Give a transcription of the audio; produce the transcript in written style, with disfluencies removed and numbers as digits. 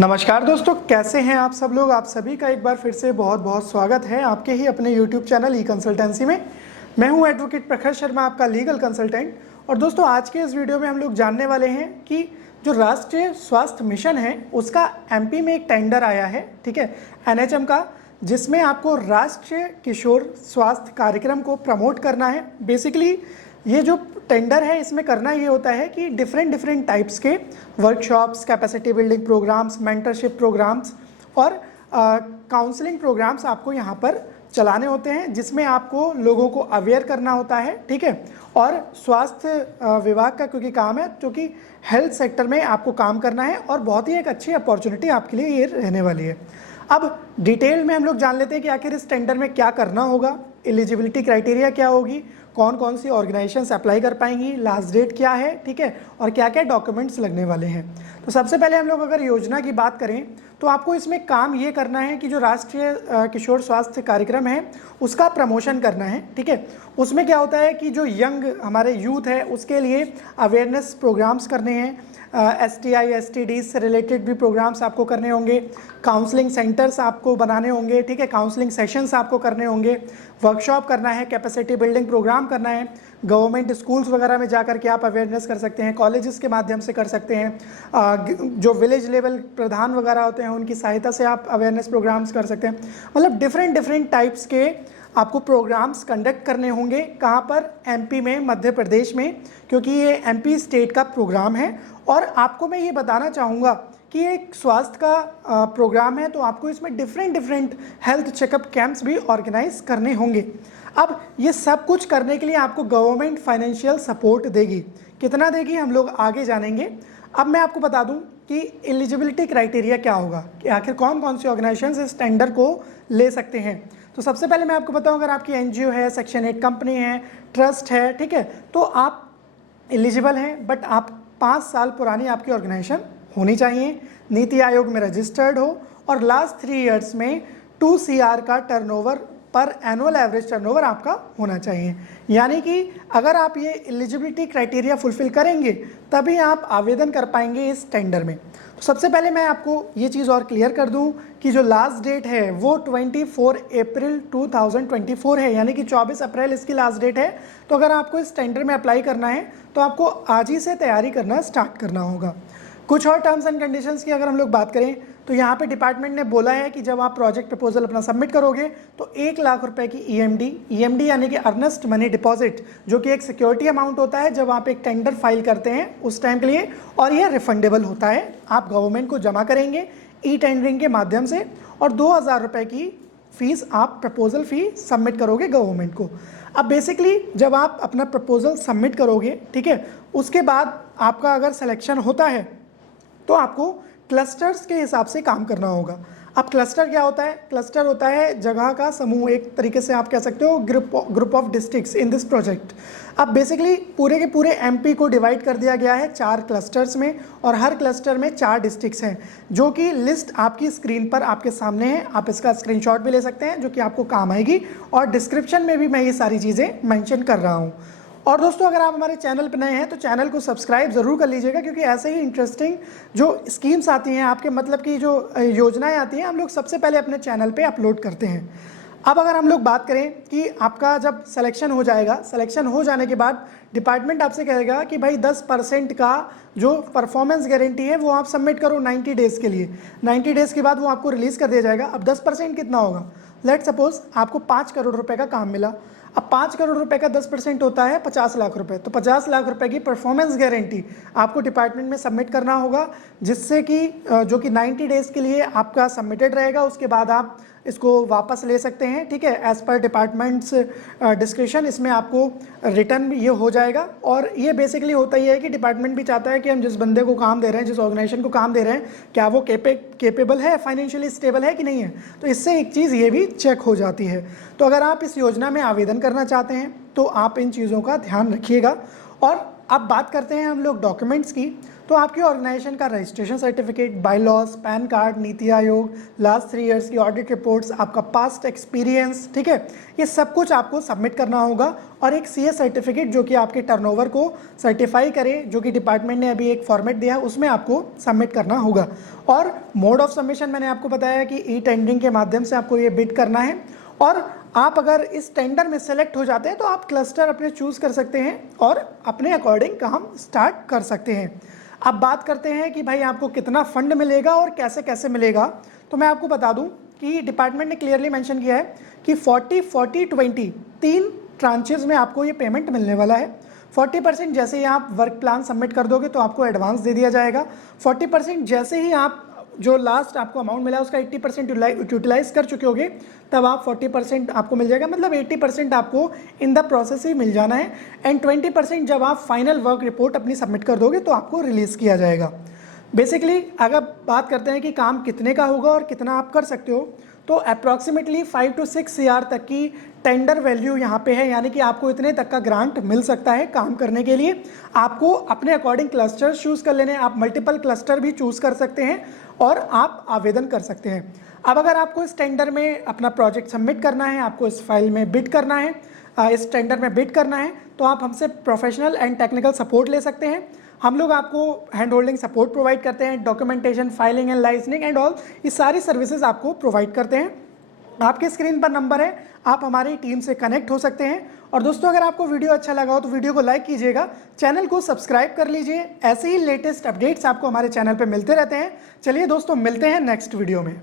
नमस्कार दोस्तों, कैसे हैं आप सब लोग। आप सभी का एक बार फिर से बहुत बहुत स्वागत है आपके ही अपने YouTube चैनल ई कंसल्टेंसी में। मैं हूं एडवोकेट प्रखर शर्मा, आपका लीगल कंसल्टेंट। और दोस्तों, आज के इस वीडियो में हम लोग जानने वाले हैं कि जो राष्ट्रीय स्वास्थ्य मिशन है उसका MP में एक टेंडर आया है, ठीक है, NHM का, जिसमें आपको राष्ट्रीय किशोर स्वास्थ्य कार्यक्रम को प्रमोट करना है। बेसिकली ये जो टेंडर है इसमें करना ये होता है कि डिफरेंट टाइप्स के workshops, capacity building programmes, mentorship programmes और काउंसलिंग प्रोग्राम्स आपको यहाँ पर चलाने होते हैं, जिसमें आपको लोगों को अवेयर करना होता है, ठीक है। और स्वास्थ्य विभाग का क्योंकि काम है, क्योंकि हेल्थ सेक्टर में आपको काम करना है और बहुत ही एक अच्छी अपॉर्चुनिटी आपके लिए ये रहने वाली है। अब डिटेल में हम लोग जान लेते हैं कि आखिर इस टेंडर में क्या करना होगा, एलिजिबिलिटी क्राइटेरिया क्या होगी, कौन कौन सी ऑर्गेनाइजेशंस अप्लाई कर पाएंगी, लास्ट डेट क्या है, ठीक है, और क्या क्या डॉक्यूमेंट्स लगने वाले हैं। तो सबसे पहले हम लोग अगर योजना की बात करें तो आपको इसमें काम ये करना है कि जो राष्ट्रीय किशोर स्वास्थ्य कार्यक्रम है उसका प्रमोशन करना है, ठीक है। उसमें क्या होता है कि जो यंग हमारे यूथ है उसके लिए अवेयरनेस प्रोग्राम्स करने हैं, STI STD से रिलेटेड भी प्रोग्राम्स आपको करने होंगे, काउंसलिंग सेंटर्स आपको बनाने होंगे, ठीक है, काउंसलिंग सेशंस आपको करने होंगे, वर्कशॉप करना है, कैपेसिटी बिल्डिंग प्रोग्राम करना है, गवर्नमेंट स्कूल्स वगैरह में जाकर के आप अवेयरनेस कर सकते हैं, कॉलेजेस के माध्यम से कर सकते हैं, जो विलेज लेवल प्रधान वगैरह होते हैं उनकी सहायता से आप अवेयरनेस प्रोग्राम्स कर सकते हैं। मतलब डिफरेंट टाइप्स के आपको प्रोग्राम्स कंडक्ट करने होंगे। कहाँ पर? MP में, मध्य प्रदेश में, क्योंकि ये MP स्टेट का प्रोग्राम है। और आपको मैं ये बताना चाहूँगा कि एक स्वास्थ्य का प्रोग्राम है, तो आपको इसमें डिफरेंट हेल्थ चेकअप कैंप्स भी ऑर्गेनाइज करने होंगे। अब ये सब कुछ करने के लिए आपको गवर्नमेंट फाइनेंशियल सपोर्ट देगी। कितना देगी हम लोग आगे जानेंगे। अब मैं आपको बता दूं कि एलिजिबिलिटी क्राइटेरिया क्या होगा, कि आखिर कौन कौन सी ऑर्गेनाइजेशंस इस टेंडर को ले सकते हैं। तो सबसे पहले मैं आपको बताऊं, अगर आपकी NGO है, सेक्शन 8 कंपनी है, ट्रस्ट है, ठीक है, तो आप एलिजिबल हैं, बट आप 5 साल पुरानी आपकी ऑर्गेनाइजेशन होनी चाहिए, नीति आयोग में रजिस्टर्ड हो और लास्ट 3 ईयर्स में 2 CR का टर्नओवर पर एनुअल एवरेज टर्नओवर आपका होना चाहिए। यानी कि अगर आप ये एलिजिबिलिटी क्राइटेरिया फुलफिल करेंगे तभी आप आवेदन कर पाएंगे इस टेंडर में। तो सबसे पहले मैं आपको ये चीज़ और क्लियर कर दूं कि जो लास्ट डेट है वो 24 अप्रैल 2024 है, यानी कि 24 अप्रैल इसकी लास्ट डेट है। तो अगर आपको इस टेंडर में अप्लाई करना है तो आपको आज ही से तैयारी करना स्टार्ट करना होगा। कुछ और टर्म्स एंड कंडीशंस की अगर हम लोग बात करें तो यहाँ पे डिपार्टमेंट ने बोला है कि जब आप प्रोजेक्ट प्रपोजल अपना सबमिट करोगे तो 1 लाख रुपए की EMD यानी कि अर्नेस्ट मनी डिपॉजिट, जो कि एक सिक्योरिटी अमाउंट होता है जब आप एक टेंडर फाइल करते हैं उस टाइम के लिए, और यह रिफंडेबल होता है, आप गवर्नमेंट को जमा करेंगे ई-टेंडरिंग के माध्यम से, और 2000 रुपये की फीस आप प्रपोजल फ़ी सबमिट करोगे गवर्नमेंट को। अब बेसिकली जब आप अपना प्रपोजल सबमिट करोगे, ठीक है, उसके बाद आपका अगर सिलेक्शन होता है तो आपको क्लस्टर्स के हिसाब से काम करना होगा। अब क्लस्टर क्या होता है? क्लस्टर होता है जगह का समूह, एक तरीके से आप कह सकते हो group of districts in this project. अब बेसिकली पूरे के पूरे MP को डिवाइड कर दिया गया है 4 क्लस्टर्स में, और हर क्लस्टर में 4 डिस्ट्रिक्ट्स हैं, जो कि लिस्ट आपकी स्क्रीन पर आपके सामने है। आप इसका स्क्रीनशॉट भी ले सकते हैं, जो कि आपको काम आएगी, और डिस्क्रिप्शन में भी मैं ये सारी चीज़ें मेंशन कर रहा हूँ। और दोस्तों, अगर आप हमारे चैनल पर नए हैं तो चैनल को सब्सक्राइब ज़रूर कर लीजिएगा, क्योंकि ऐसे ही इंटरेस्टिंग जो स्कीम्स आती हैं आपके, मतलब कि जो योजनाएं आती हैं, हम लोग सबसे पहले अपने चैनल पे अपलोड करते हैं। अब अगर हम लोग बात करें कि आपका जब सिलेक्शन हो जाएगा, सिलेक्शन हो जाने के बाद डिपार्टमेंट आपसे कहेगा कि भाई 10% का जो परफॉर्मेंस गारंटी है वो आप सबमिट करो 90 डेज़ के लिए। 90 डेज़ के बाद वो आपको रिलीज़ कर दिया जाएगा। अब 10% कितना होगा? लेट सपोज आपको 5 करोड़ रुपए का काम मिला। अब 5 करोड़ रुपए का 10% होता है 50 लाख रुपए। तो 50 लाख रुपए की परफॉर्मेंस गारंटी आपको डिपार्टमेंट में सबमिट करना होगा, जिससे कि जो कि 90 डेज़ के लिए आपका सबमिटेड रहेगा। उसके बाद आप इसको वापस ले सकते हैं, ठीक है, एज़ पर डिपार्टमेंट्स डिस्क्रिप्शन। इसमें आपको रिटर्न ये हो जाएगा। और ये बेसिकली होता ही है कि डिपार्टमेंट भी चाहता है कि हम जिस बंदे को काम दे रहे हैं, जिस ऑर्गेनाइजेशन को काम दे रहे हैं, क्या वो केपेबल है, फाइनेंशियली स्टेबल है कि नहीं है। तो इससे एक चीज़ ये भी चेक हो जाती है। तो अगर आप इस योजना में आवेदन करना चाहते हैं तो आप इन चीज़ों का ध्यान रखिएगा। और अब बात करते हैं हम लोग डॉक्यूमेंट्स की। तो आपकी ऑर्गेनाइजेशन का registration certificate, bylaws, pan card, NITI Aayog, last 3 years की ऑडिट रिपोर्ट्स, आपका पास्ट एक्सपीरियंस, ठीक है, ये सब कुछ आपको सबमिट करना होगा। और एक सीए सर्टिफिकेट जो कि आपके टर्नओवर को सर्टिफाई करे, जो कि डिपार्टमेंट ने अभी एक फॉर्मेट दिया है उसमें आपको सबमिट करना होगा। और मोड ऑफ सबमिशन मैंने आपको बताया कि ई टेंडरिंग के माध्यम से आपको ये बिड करना है। और आप अगर इस टेंडर में सेलेक्ट हो जाते हैं तो आप क्लस्टर अपने चूज़ कर सकते हैं और अपने अकॉर्डिंग काम स्टार्ट कर सकते हैं। अब बात करते हैं कि भाई आपको कितना फंड मिलेगा और कैसे कैसे मिलेगा। तो मैं आपको बता दूं कि डिपार्टमेंट ने क्लियरली मेंशन किया है कि 40-40-20 3 ट्रांचेस में आपको ये पेमेंट मिलने वाला है। 40% जैसे ही आप वर्क प्लान सबमिट कर दोगे तो आपको एडवांस दे दिया जाएगा। 40% जैसे ही आप जो लास्ट आपको अमाउंट मिला उसका 80% यूटिलाइज कर चुके होगे तब आप 40% आपको मिल जाएगा, मतलब 80% आपको इन द प्रोसेस ही मिल जाना है। एंड 20% जब आप फाइनल वर्क रिपोर्ट अपनी सबमिट कर दोगे तो आपको रिलीज़ किया जाएगा। बेसिकली अगर बात करते हैं कि काम कितने का होगा और कितना आप कर सकते हो, तो अप्रॉक्सीमेटली 5 to 6 CR तक की टेंडर वैल्यू यहाँ पे है, यानी कि आपको इतने तक का ग्रांट मिल सकता है काम करने के लिए। आपको अपने अकॉर्डिंग क्लस्टर चूज़ कर लेने हैं, आप मल्टीपल क्लस्टर भी चूज़ कर सकते हैं और आप आवेदन कर सकते हैं। अब अगर आपको इस टेंडर में अपना प्रोजेक्ट सबमिट करना है, आपको इस फाइल में बिड करना है, इस टेंडर में बिड करना है, तो आप हमसे प्रोफेशनल एंड टेक्निकल सपोर्ट ले सकते हैं। हम लोग आपको हैंड होल्डिंग सपोर्ट प्रोवाइड करते हैं, documentation, filing and licensing and all, ये सारी सर्विसेज आपको प्रोवाइड करते हैं। आपके स्क्रीन पर नंबर है, आप हमारी टीम से कनेक्ट हो सकते हैं। और दोस्तों अगर आपको वीडियो अच्छा लगा हो तो वीडियो को लाइक कीजिएगा, चैनल को सब्सक्राइब कर लीजिए। ऐसे ही लेटेस्ट अपडेट्स आपको हमारे चैनल पर मिलते रहते हैं। चलिए दोस्तों, मिलते हैं नेक्स्ट वीडियो में।